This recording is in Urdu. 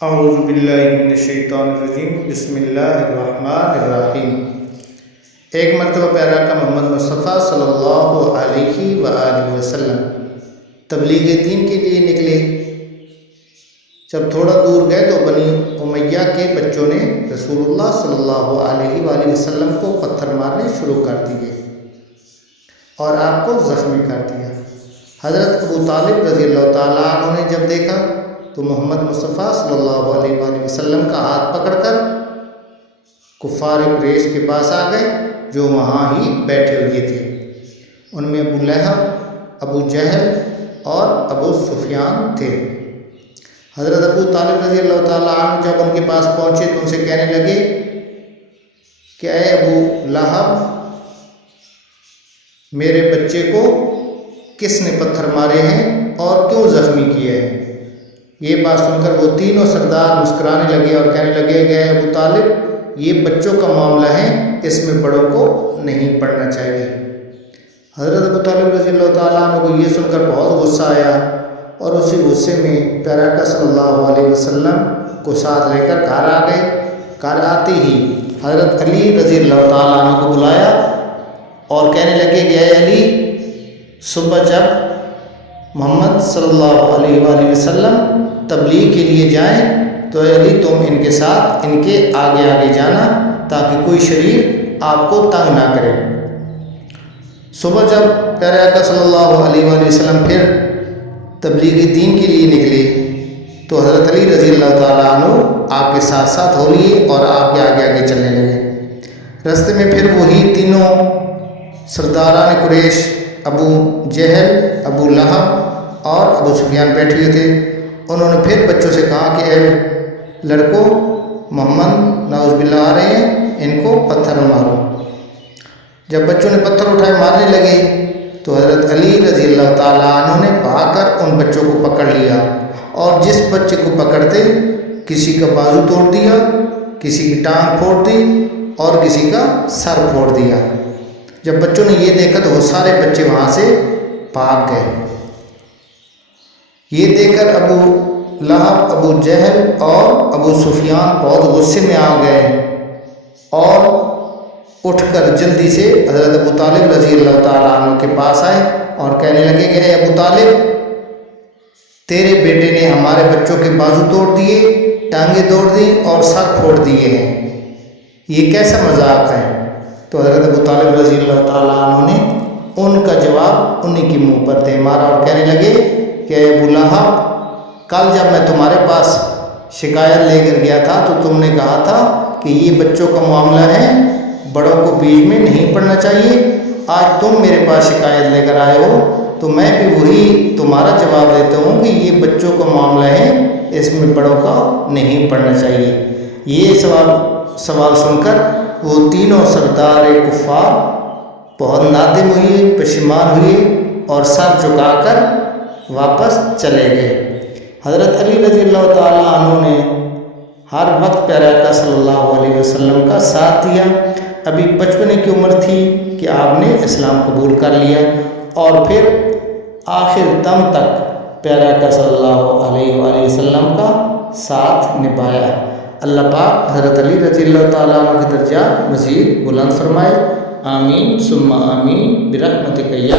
اعوذ باللہ من الشیطان الرجیم، بسم اللہ الرحمن الرحیم۔ ایک مرتبہ پیارا کا محمد مصطفیٰ صلی اللہ علیہ وآلہ وسلم تبلیغ دین کے لیے نکلے۔ جب تھوڑا دور گئے تو بنی امیہ کے بچوں نے رسول اللہ صلی اللہ علیہ وآلہ وسلم کو پتھر مارنے شروع کر دیے اور آپ کو زخمی کر دیا۔ حضرت ابو طالب رضی اللہ تعالیٰ عنہ نے جب دیکھا تو محمد مصطفیٰ صلی اللہ علیہ وآلہ وسلم کا ہاتھ پکڑ کر کفار قریش کے پاس آ گئے جو وہاں ہی بیٹھے ہوئے تھے۔ ان میں ابو لہب، ابو جہل اور ابو سفیان تھے۔ حضرت ابو طالب رضی اللہ تعالیٰ عنہ جب ان کے پاس پہنچے تو ان سے کہنے لگے کہ اے ابو لہب، میرے بچے کو کس نے پتھر مارے ہیں اور کیوں زخمی کیا ہے؟ یہ بات سن کر وہ تینوں سردار مسکرانے لگے اور کہنے لگے کہ ابو طالب، یہ بچوں کا معاملہ ہے، اس میں بڑوں کو نہیں پڑھنا چاہیے۔ حضرت ابو طالب رضی اللہ تعالیٰ عنہ کو یہ سن کر بہت غصہ آیا اور اسی غصے میں پیارا آقا صلی اللہ علیہ وسلم کو ساتھ لے کر گھر آ گئے۔ گھر آتے ہی حضرت علی رضی اللہ تعالیٰ عنہ کو بلایا اور کہنے لگے کہ اے علی، صبح جب محمد صلی اللہ علیہ وآلہ وسلم تبلیغ کے لیے جائیں تو اے علی تم ان کے ساتھ ان کے آگے آگے جانا تاکہ کوئی شریر آپ کو تنگ نہ کرے۔ صبح جب پیارے آقا صلی اللہ علیہ وآلہ وسلم پھر تبلیغ دین کے لیے نکلے تو حضرت علی رضی اللہ تعالیٰ عنہ آپ کے ساتھ ساتھ ہو لیے اور آپ کے آگے آگے چلنے لگے۔ راستے میں پھر وہی تینوں سرداران قریش ابو جہل، ابو لہب اور ابو سفیان بیٹھے ہوئے تھے۔ انہوں نے پھر بچوں سے کہا کہ اے لڑکوں، محمد نعوذ باللہ آ رہے ہیں، ان کو پتھر مارو۔ جب بچوں نے پتھر اٹھائے مارنے لگے تو حضرت علی رضی اللہ تعالیٰ عنہ نے بھاگ کر ان بچوں کو پکڑ لیا اور جس بچے کو پکڑتے کسی کا بازو توڑ دیا، کسی کی ٹانگ پھوڑ دی اور کسی کا سر پھوڑ دیا۔ جب بچوں نے یہ دیکھا تو وہ سارے بچے وہاں سے بھاگ گئے۔ یہ دیکھ کر ابو لہب، ابو جہل اور ابو سفیان بہت غصے میں آ گئے اور اٹھ کر جلدی سے حضرت ابو طالب رضی اللہ تعالیٰ عنہ کے پاس آئے اور کہنے لگے کہ اے ابو طالب، تیرے بیٹے نے ہمارے بچوں کے بازو توڑ دیے، ٹانگیں توڑ دی اور سر پھوڑ دیے ہیں، یہ کیسا مذاق ہے؟ تو حضرت ابو طالب رضی اللہ تعالیٰ عنہ نے ان کا جواب انہی کے منہ پر دے مارا اور کہنے لگے کہ اے ابو لہب، کل جب میں تمہارے پاس شکایت لے کر گیا تھا تو تم نے کہا تھا کہ یہ بچوں کا معاملہ ہے، بڑوں کو بیچ میں نہیں پڑھنا چاہیے۔ آج تم میرے پاس شکایت لے کر آئے ہو تو میں بھی وہی تمہارا جواب دیتا ہوں کہ یہ بچوں کا معاملہ ہے، اس میں بڑوں کا نہیں پڑھنا چاہیے۔ یہ سوال سن کر وہ تینوں سردار کفار بہت نادم ہوئے، پشیمان ہوئے اور سر جھکا کر واپس چلے گئے۔ حضرت علی رضی اللہ تعالیٰ عنہ نے ہر وقت پیارے آقا صلی اللہ علیہ وسلم کا ساتھ دیا۔ ابھی بچپنے کی عمر تھی کہ آپ نے اسلام قبول کر لیا اور پھر آخر دم تک پیارے آقا صلی اللہ علیہ وآلہ وسلم کا ساتھ نبھایا۔ اللہ پاک حضرت علی رضی اللہ تعالیٰ عنہ کے درجات مزید بلند فرمائے۔ آمین ثم آمین برحمتک یا